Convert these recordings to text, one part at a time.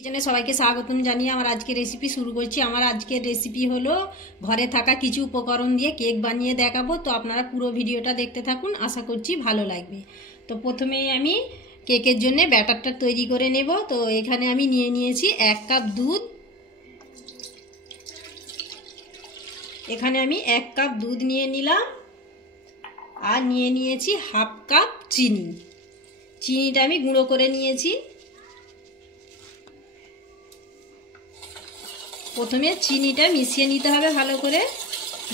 কিচেনে সবাইকে স্বাগতম জানিয়ে আমার আজকে রেসিপি শুরু করছি। আমার আজকের রেসিপি হলো ঘরে থাকা কিছু উপকরণ দিয়ে কেক বানিয়ে দেখাবো। তো আপনারা পুরো ভিডিওটা দেখতে থাকুন, আশা করছি ভালো লাগবে। তো প্রথমেই আমি কেকের জন্য ব্যাটারটা তৈরি করে নেব। তো এখানে আমি নিয়ে নিয়েছি 1 কাপ দুধ। এখানে আমি 1 কাপ দুধ নিয়ে নিলাম আর নিয়ে নিয়েছি হাফ কাপ চিনি। চিনিটা আমি গুঁড়ো করে নিয়েছি। প্রথমে চিনিটা মিশিয়ে নিতে হবে ভালো করে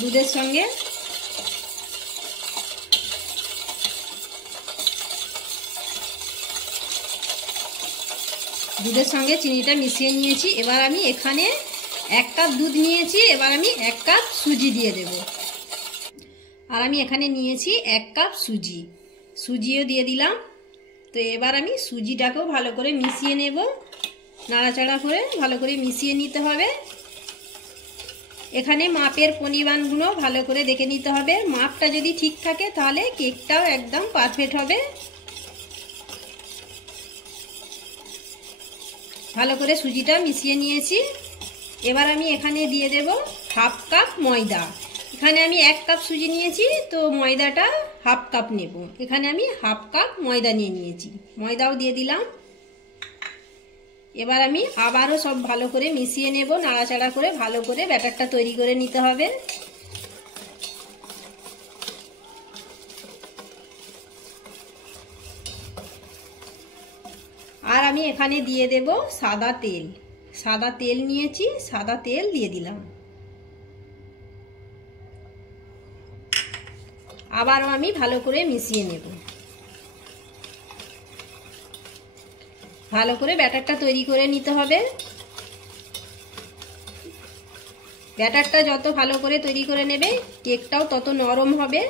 দুধের সঙ্গে। দুধের সঙ্গে চিনিটা মিশিয়ে নিয়েছি। এবার আমি এখানে 1 কাপ দুধ নিয়েছি, এবার আমি 1 কাপ সুজি দিয়ে দেব। আর আমি এখানে নিয়েছি 1 কাপ সুজিও দিয়ে দিলাম। তো এবার আমি সুজিটাকেও ভালো করে মিশিয়ে নেব, নাড়াচাড়া করে ভালো করে মিশিয়ে নিতে হবে। এখানে মাপের পরিমাণগুলো ভালো করে দেখে নিতে হবে। মাপটা যদি ঠিক থাকে তাহলে কেকটাও একদম পারফেক্ট হবে। ভালো করে সুজিটা মিশিয়ে নিয়েছি। এবার আমি এখানে দিয়ে দেব হাফ কাপ ময়দা। এখানে আমি 1 কাপ সুজি নিয়েছি, তো ময়দাটা হাফ কাপ নেব। এখানে আমি হাফ কাপ ময়দা নিয়ে নিয়েছি, ময়দাও দিয়ে দিলাম। এবার আমি আবারও সব ভালো করে মিশিয়ে নেব, নাড়াচাড়া করে ভালো করে ব্যাটারটা তৈরি করে নিতে হবে। আর আমি এখানে দিয়ে দেব সাদা তেল নিয়েছি, সাদা তেল দিয়ে দিলাম। আবারও আমি ভালো করে মিশিয়ে নেব। ভালো করে ব্যাটারটা তৈরি করে নিতে হবে। ব্যাটারটা যত ভালো করে তৈরি করে নেবে কেকটাও তত নরম হবে।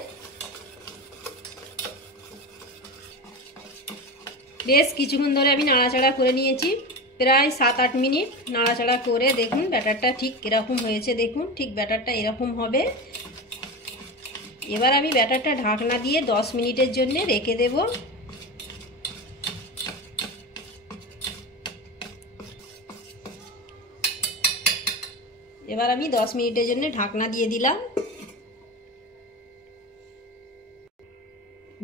বেশ কিছুক্ষণ ধরে আমি নাড়াচাড়া করে নিয়েছি, প্রায় 7-8 মিনিট নাড়াচাড়া করে দেখুন ব্যাটারটা ঠিক এরকম হয়েছে। দেখুন ঠিক ব্যাটারটা এরকম হবে। এবার আমি ব্যাটারটা ঢাকনা দিয়ে 10 মিনিটের জন্য রেখে দেব। এবার আমি 10 মিনিটের জন্য ঢাকনা দিয়ে দিলাম।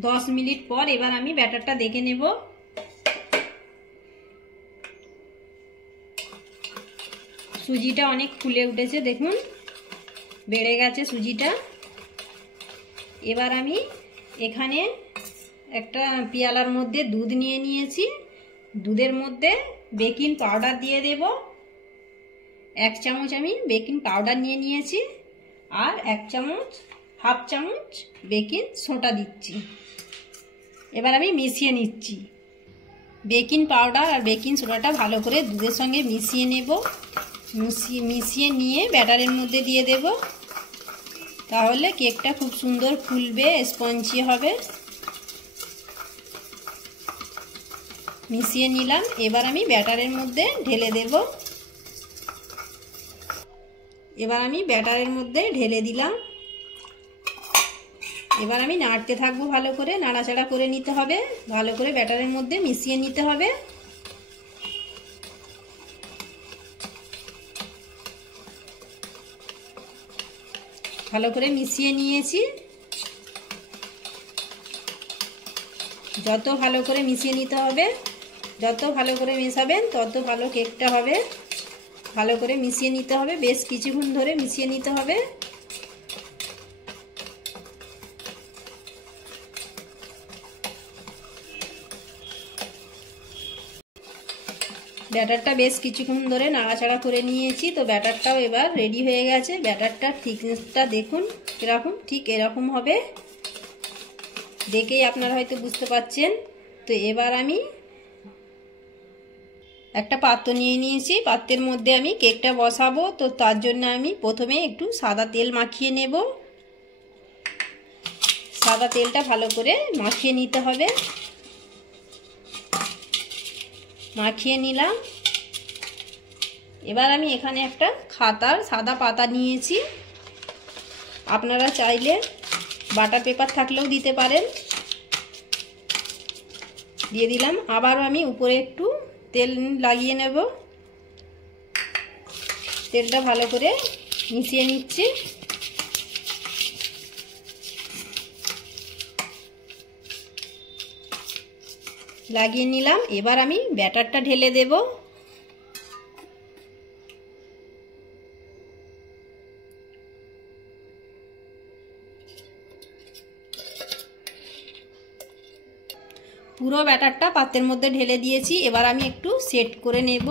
10 মিনিট পর এবার আমি ব্যাটারটা দেখে নেব। সুজিটা অনেক ফুলে উঠেছে, দেখুন বেড়ে গেছে সুজিটা। এবার আমি এখানে একটা পেয়ালার মধ্যে দুধ নিয়ে নিয়েছি। দুধের মধ্যে বেকিং পাউডার দিয়ে দেব। 1 চামচ আমি বেকিং পাউডার নিয়ে নিয়েছি আর হাফ চামচ বেকিং সোডা দিচ্ছি। এবার আমি মিশিয়ে নিচ্ছি। বেকিং পাউডার আর বেকিং সোডাটা ভালো করে দুধের সঙ্গে মিশিয়ে নেব। মিশিয়ে নিয়ে ব্যাটারের মধ্যে দিয়ে দেব, তাহলে কেকটা খুব সুন্দর ফুলবে, স্পঞ্জি হবে। মিশিয়ে নিলাম। এবার আমি ব্যাটারের মধ্যে ঢেলে দেব। এবার আমি ব্যাটারের মধ্যে ঢেলে দিলাম। এবার আমি নাড়তে থাকবো, ভালো করে নাড়াচাড়া করে নিতে হবে, ভালো করে ব্যাটারের মধ্যে মিশিয়ে নিতে হবে। ভালো করে মিশিয়ে নিয়েছি। যত ভালো করে মিশিয়ে নিতে হবে, যত ভালো করে মেশাবেন তত ভালো কেকটা হবে। ভালো করে মিশিয়ে নিতে হবে, বেশ কিছুক্ষণ ধরে মিশিয়ে নিতে হবে। ব্যাটারটা বেশ কিছুক্ষণ ধরে নাড়াচাড়া করে নিয়েছি। তো ব্যাটারটাও এবার রেডি হয়ে গেছে। ব্যাটারটার থিকনেসটা দেখুন এরকম, ঠিক এরকম হবে। দেখেই আপনারা হয়তো বুঝতে পারছেন। তো এবার আমি একটা পাত্র নিয়ে নিয়েছি, পাত্রের মধ্যে আমি কেকটা বসাবো। তো তার জন্য আমি প্রথমে একটু সাদা তেল মাখিয়ে নেব। সাদা তেলটা ভালো করে মাখিয়ে নিতে হবে। মাখিয়ে নিলাম। এবার আমি এখানে একটা খাতার সাদা পাতা নিয়েছি। আপনারা চাইলে বাটার পেপার থাকলেও দিতে পারেন। দিয়ে দিলাম। আবারও আমি উপরে একটু তেল লাগিয়ে নেব। তেলটা ভালো করে মিশিয়ে নিচ্ছি। লাগিয়ে নিলাম। এবার আমি ব্যাটারটা ঢেলে দেব। পুরো ব্যাটারটা পাত্রের মধ্যে ঢেলে দিয়েছি। এবার আমি একটু সেট করে নেব।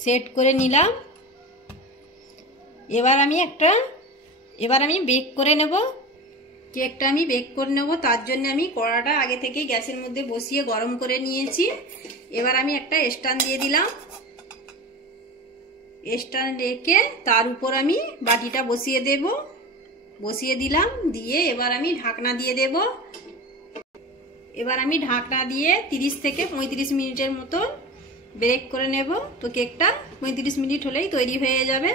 সেট করে নিলাম। এবার আমি বেক করে নেব। কেকটা আমি বেক করে নেব, তার জন্য আমি কড়াটা আগে থেকে গ্যাসের মধ্যে বসিয়ে গরম করে নিয়েছি। এবার আমি একটা স্ট্যান্ড দিয়ে দিলাম। স্ট্যান্ড রেখে তার উপর আমি বাটিটা বসিয়ে দেব। বসিয়ে দিলাম, দিয়ে এবার আমি ঢাকনা দিয়ে দেব। এবার আমি ঢাকনা দিয়ে 30 থেকে 35 মিনিটের মতো বেক করে নেব। তো কেকটা 35 মিনিট হলেই তৈরি হয়ে যাবে।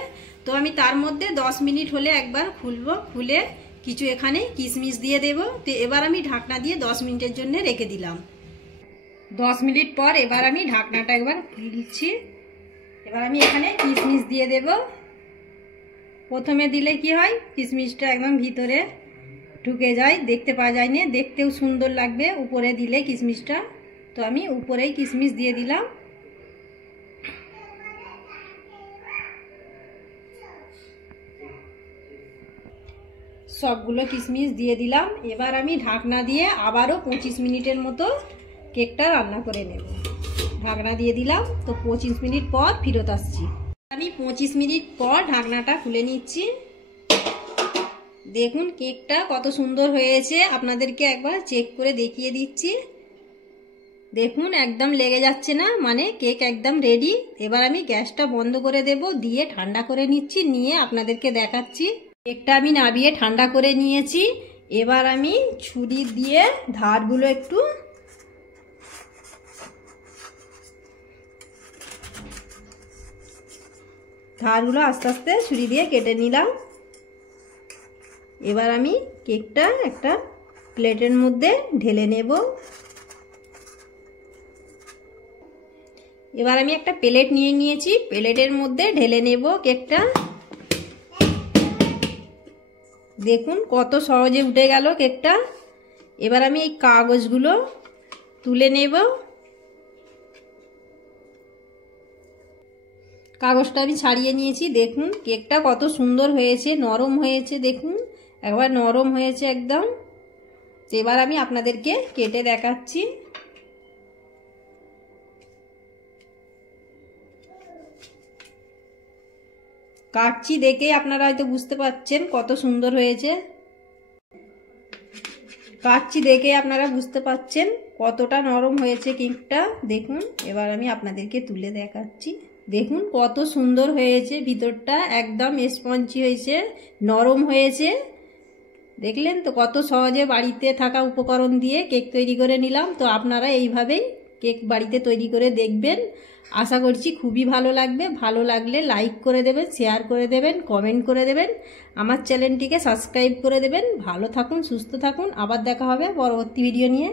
তো আমি তার মধ্যে 10 মিনিট হলে একবার খুলবো। খুলে কিছু এখানে কিশমিশ দিয়ে দেব। তো এবার আমি ঢাকনা দিয়ে 10 মিনিটের জন্য রেখে দিলাম। 10 মিনিট পর এবার আমি ঢাকনাটা একবার খুলছি। এবার আমি এখানে কিশমিশ দিয়ে দেব। প্রথমে দিলে কি হয়, কিশমিশটা একদম ভিতরে ঢুকে যায়, দেখতে পাওয়া যায় না, দেখতেও সুন্দর লাগবে উপরে দিলে কিশমিশটা। তো আমি উপরেই কিশমিশ দিয়ে দিলাম। সবগুলো কিশমিশ দিয়ে দিলাম। এবার আমি ঢাকনা দিয়ে আবারও 25 মিনিটের মতো কেকটা রান্না করে নেব। ঢাকনা দিয়ে দিলাম। তো 25 মিনিট পর ফেরত আসছি। আমি 25 মিনিট পর ঢাকনাটা খুলে নিচ্ছি। দেখুন কেকটা কত সুন্দর হয়েছে, আপনাদেরকে একবার চেক করে দেখিয়ে দিচ্ছি। দেখুন একদম লেগে যাচ্ছে না, মানে কেক একদম রেডি। এবার আমি গ্যাসটা বন্ধ করে দেব, দিয়ে ঠান্ডা করে নিচ্ছি, নিয়ে আপনাদেরকে দেখাচ্ছি। কেকটা আমি নামিয়ে ঠান্ডা করে নিয়েছি। এবার আমি ছুরি দিয়ে ধারগুলো একটু আস্তে আস্তে ছুরি দিয়ে কেটে নিলাম। এবার আমি কেকটা একটা প্লেটের মধ্যে ঢেলে নেব। এবার আমি একটা প্লেট নিয়ে নিয়েছি, প্লেটের মধ্যে ঢেলে নেব কেকটা। দেখুন কত সহজে উঠে গেল কেকটা। এবার আমি এই কাগজগুলো তুলে নেব। কাগজটা আমি ছাড়িয়ে নিয়েছি। দেখুন কেকটা কত সুন্দর হয়েছে, নরম হয়েছে। দেখুন একবার নরম হয়েছে একদম। এবার আমি আপনাদেরকে কেটে দেখাচ্ছি। কাটছি দেখে আপনারা হয়তো বুঝতে পারছেন কত সুন্দর হয়েছে। কাটছি দেখে আপনারা বুঝতে পারছেন কতটা নরম হয়েছে কেকটা। দেখুন এবার আমি আপনাদেরকে তুলে দেখাচ্ছি। দেখুন কত সুন্দর হয়েছে, ভিতরটা একদম স্পঞ্জি হয়েছে, নরম হয়েছে। দেখলেন তো কত সহজে বাড়িতে থাকা উপকরণ দিয়ে কেক তৈরি করে নিলাম। তো আপনারা এইভাবেই কেক বাড়িতে তৈরি করে দেখবেন। আশা করছি খুবই ভালো লাগবে। ভালো লাগলে লাইক করে দেবেন, শেয়ার করে দেবেন, কমেন্ট করে দেবেন, আমার চ্যানেলটিকে সাবস্ক্রাইব করে দেবেন। ভালো থাকুন, সুস্থ থাকুন। আবার দেখা হবে পরবর্তী ভিডিও নিয়ে।